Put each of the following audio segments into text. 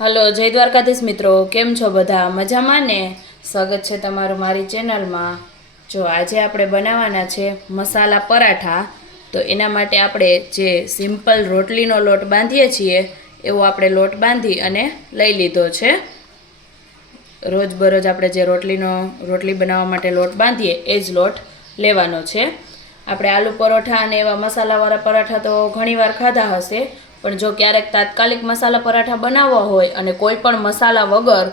Hello, જય દ્વારકાધીશ મિત્રો, કેમ છો બધા? મજામાં ને? સ્વાગત છે તમારું મારી ચેનલમાં. જો આજે આપણે બનાવવાના છે મસાલા પરાઠા. તો એના માટે આપણે જે સિમ્પલ રોટલીનો લોટ બાંધીએ છીએ એવો આપણે લોટ બાંધી અને લઈ લીધો છે. રોજબરોજ આપણે જે રોટલી બનાવવા માટે લોટ બાંધીએ એ જ લોટ લેવાનો છે. આપણે આલુ પરોઠા અને એવા મસાલાવાળા પરાઠા તો ઘણીવાર ખાધા હશે, પણ જો ક્યારેક તાત્કાલિક મસાલા પરાઠા બનાવવા હોય અને કોઈ પણ મસાલા વગર,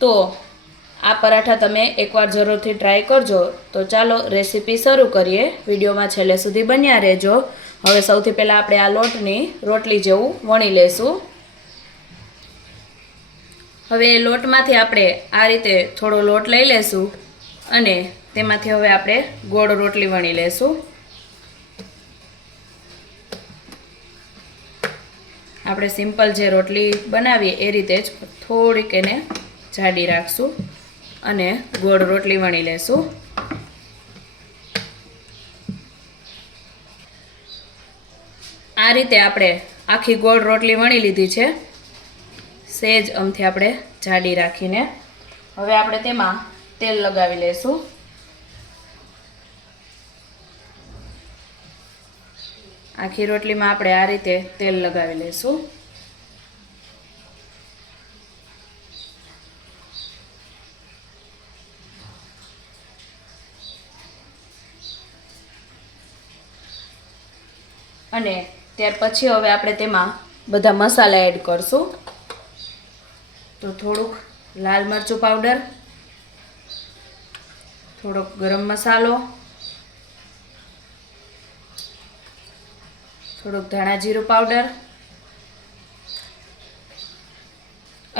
તો આ પરાઠા તમે એકવાર જરૂરથી ટ્રાય કરજો. તો ચાલો રેસીપી શરૂ કરીએ. વિડીયોમાં છેલ્લે સુધી બન્યા રહેજો. હવે સૌથી પહેલાં આપણે આ લોટની રોટલી જેવું વણી લેશું. હવે એ લોટમાંથી આપણે આ રીતે થોડો લોટ લઈ લેશું અને તેમાંથી હવે આપણે ગોળ રોટલી વણી લેશું. આપણે સિમ્પલ જે રોટલી બનાવીએ એ રીતે જ થોડીક એને જાડી રાખશું અને ગોળ રોટલી વણી લેશું. આ રીતે આપણે આખી ગોળ રોટલી વણી લીધી છે, સેજ અમથી આપણે જાડી રાખીને. હવે આપણે તેમાં તેલ લગાવી લેશું. આખી રોટલીમાં આપણે આ રીતે તેલ લગાવી લઈશું. અને ત્યાર પછી હવે આપણે તેમાં બધા મસાલા એડ કરશું. તો થોડુંક લાલ મરચું પાવડર, થોડોક ગરમ મસાલો, થોડુંક ધાણા જીરું પાવડર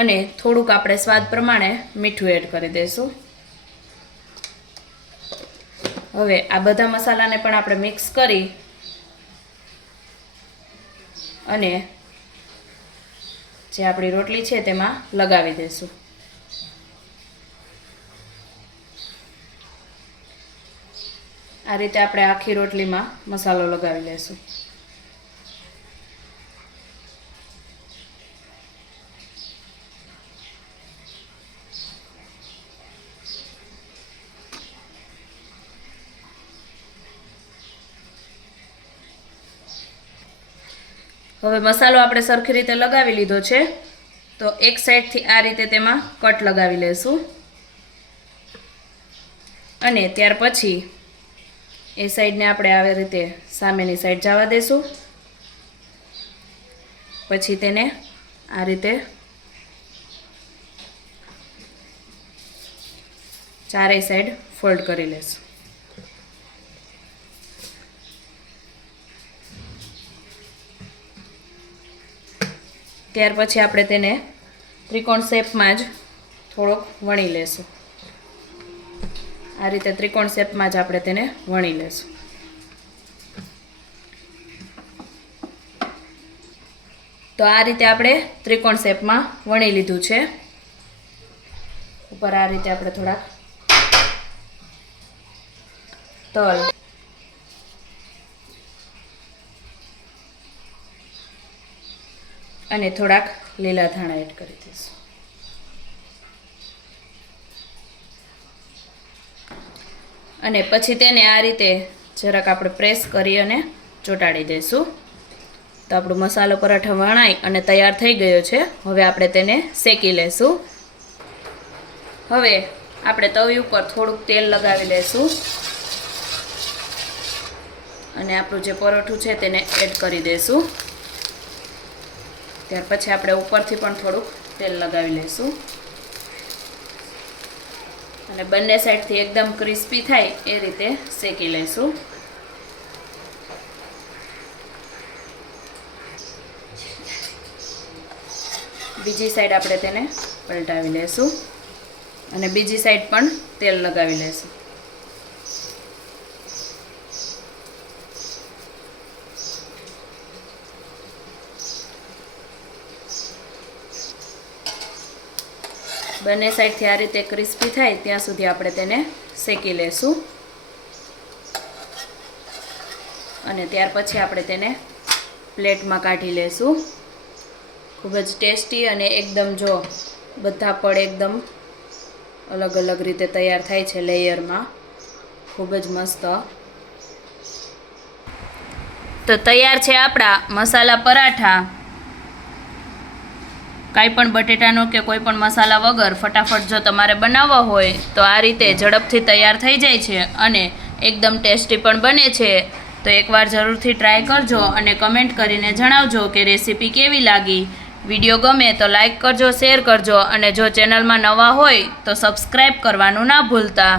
અને થોડુંક આપણે સ્વાદ પ્રમાણે મીઠું એડ કરી દઈશું. હવે આ બધા મસાલાને પણ આપણે મિક્સ કરી અને જે આપણી રોટલી છે તેમાં લગાવી દઈશું. આ રીતે આપણે આખી રોટલીમાં મસાલો લગાવી લઈશું. હવે મસાલો આપણે સરખી રીતે લગાવી લીધો છે, તો એક સાઈડથી આ રીતે તેમાં કટ લગાવી લઈશું અને ત્યાર પછી એ સાઈડને આપણે આવી રીતે સામેની સાઈડ જવા દઈશું. પછી તેને આ રીતે ચારેય સાઈડ ફોલ્ડ કરી લઈશું. ત્યાર પછી આપણે તેને ત્રિકોણ શેપમાં જ થોડોક વણી લેશું. આ રીતે ત્રિકોણ શેપમાં જ આપણે તેને વણી લેશું. તો આ રીતે આપણે ત્રિકોણ શેપમાં વણી લીધું છે. ઉપર આ રીતે આપણે થોડાક તલ અને થોડાક લીલા ધાણા એડ કરી દઈશું. અને પછી તેને આ રીતે જરાક આપણે પ્રેસ કરી અને ચોંટાડી દઈશું. તો આપણો મસાલો પરાઠા વણાઈ અને તૈયાર થઈ ગયો છે. હવે આપણે તેને શેકી લેશું. હવે આપણે તવી ઉપર થોડુંક તેલ લગાવી લઈશું અને આપણું જે પરોઠું છે તેને એડ કરી દઈશું. ત્યાર પછી આપણે ઉપરથી પણ થોડુંક તેલ લગાવી લઈશું અને બંને સાઈડથી એકદમ ક્રિસ્પી થાય એ રીતે શેકી લઈશું. બીજી સાઈડ આપણે તેને પલટાવી લઈશું અને બીજી સાઈડ પણ તેલ લગાવી લઈશું. બંને સાઈડથી આ રીતે ક્રિસ્પી થાય ત્યાં સુધી આપણે તેને શેકી લેશું અને ત્યાર પછી આપણે તેને પ્લેટમાં કાઢી લેશું. ખૂબ જ ટેસ્ટી અને એકદમ જો બધા પણ એકદમ અલગ અલગ રીતે તૈયાર થાય છે લેયરમાં, ખૂબ જ મસ્ત. તો તૈયાર છે આપણા મસાલા પરાઠા. કાંઈ પણ બટેટાનો કે કોઈ પણ મસાલા વગર ફટાફટ જો તમારે બનાવવા હોય તો આ રીતે ઝડપથી તૈયાર થઈ જાય છે અને એકદમ ટેસ્ટી પણ બને છે. તો એકવાર જરૂરથી ટ્રાય કરજો અને કમેન્ટ કરીને જણાવજો કે રેસીપી કેવી લાગી. વિડીયો ગમે તો લાઈક કરજો, શેર કરજો અને જો ચેનલમાં નવા હોય તો સબસ્ક્રાઈબ કરવાનું ના ભૂલતા.